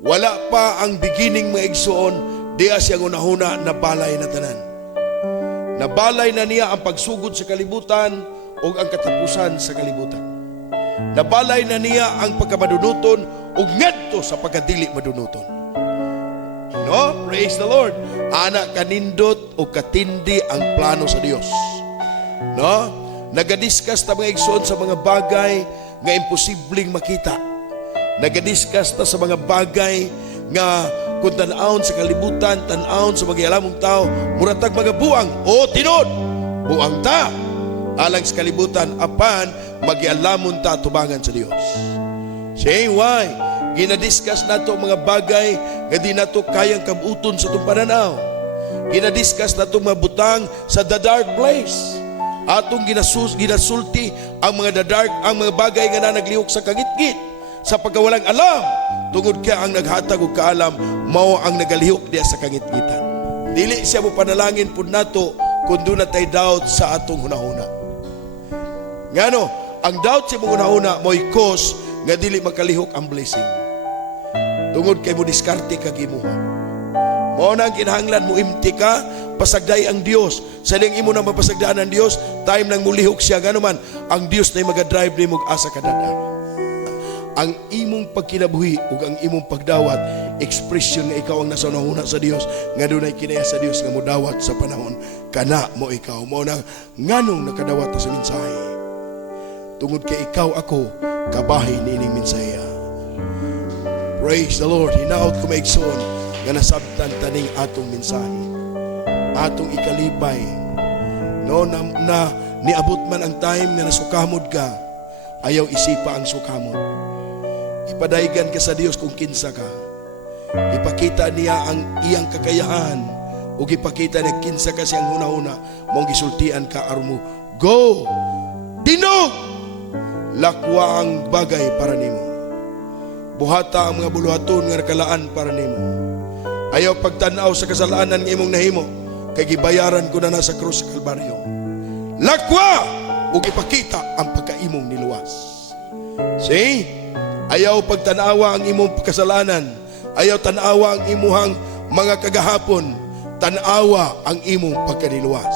Wala pa ang beginning mga igsoon, diya siyang unahuna na balay na tanan. Nabalay na niya ang pagsugod sa kalibutan o ang katapusan sa kalibutan. Nabalay na niya ang pagkamadunuton o ngadto sa pagkadili madunuton. No? Praise the Lord. Anak kanindot o katindi ang plano sa Dios. No? Nagadiskas ta mga igsoon sa mga bagay nga imposibleng makita. Nagadiskas ta sa mga bagay nga kung tan-aon sa kalibutan, tan-aon sa mga alamong tao, muratag mga buang, o tinod, buang ta. Alang sa kalibutan, apan, magialamon ta tubangan sa Dios. Say why? Ginadiskas nato mga bagay nga di nato kayang kabuton sa itong pananaw. Ginadiskas nato mga butang sa the dark place. Atong ginasulti ang mga ang mga bagay nga na naglihok sa kagitgit. Sa pagkawalang alam, tungod ka ang naghatag o kaalam, mao ang nagalihok diya sa kangitgitan. Dili siya mo panalangin po nato kung doon na tayo doubt sa atong hunahuna. Ngano, ang doubt siya mo hunahuna, mo'y cause nga dili makalihok ang blessing. Tungod kay mo diskarte kagimuha. Mao na ang kinahanglan mo imti ka, pasagday ang Dios. Sa ning imo nang mapasagdaan ang Dios, time nang mulihok siya, gano man, ang Dios na magadrive ni mo asa kadada. Ang imong pagkinabuhi ug ang imong pagdawat, expression nga ikaw ang nasa unahuna sa Dios, nga dunay kinaya sa Dios nga modawat sa panahon kana mo ikaw. Mao na nganong nakadawat sa mensahe. Tungod kay ikaw ako kabahin niining mensahe. Praise the Lord. Hinaot ko maigsoon nga nasabtan taning atong mensahe, atong ikalibay. No na niabot man ang time nga nasukamod ka, ayaw isipa ang sukamod. Ipadaygan ka sa Dios kung kinsa ka. Ipakita niya ang iyang kakayahan o ipakita niya kinsa ka siyang hunahuna, mong gisultian ka aron mo go dinog lakwa ang bagay para nimo. Buhata ang mga buluhaton nga nakalaan para nimo. Ayaw pagtanaw sa kasalanan nga imong nahimo, kay gibayaran ko na sa krus sa Kalbaryo. Lakwa ug ipakita ang pagkaimong niluwas. See? Ayaw pagtanawa ang imong kasalanan. Ayaw tanawa ang imuhang mga kagahapon. Tanawa ang imong pagkaniluwas.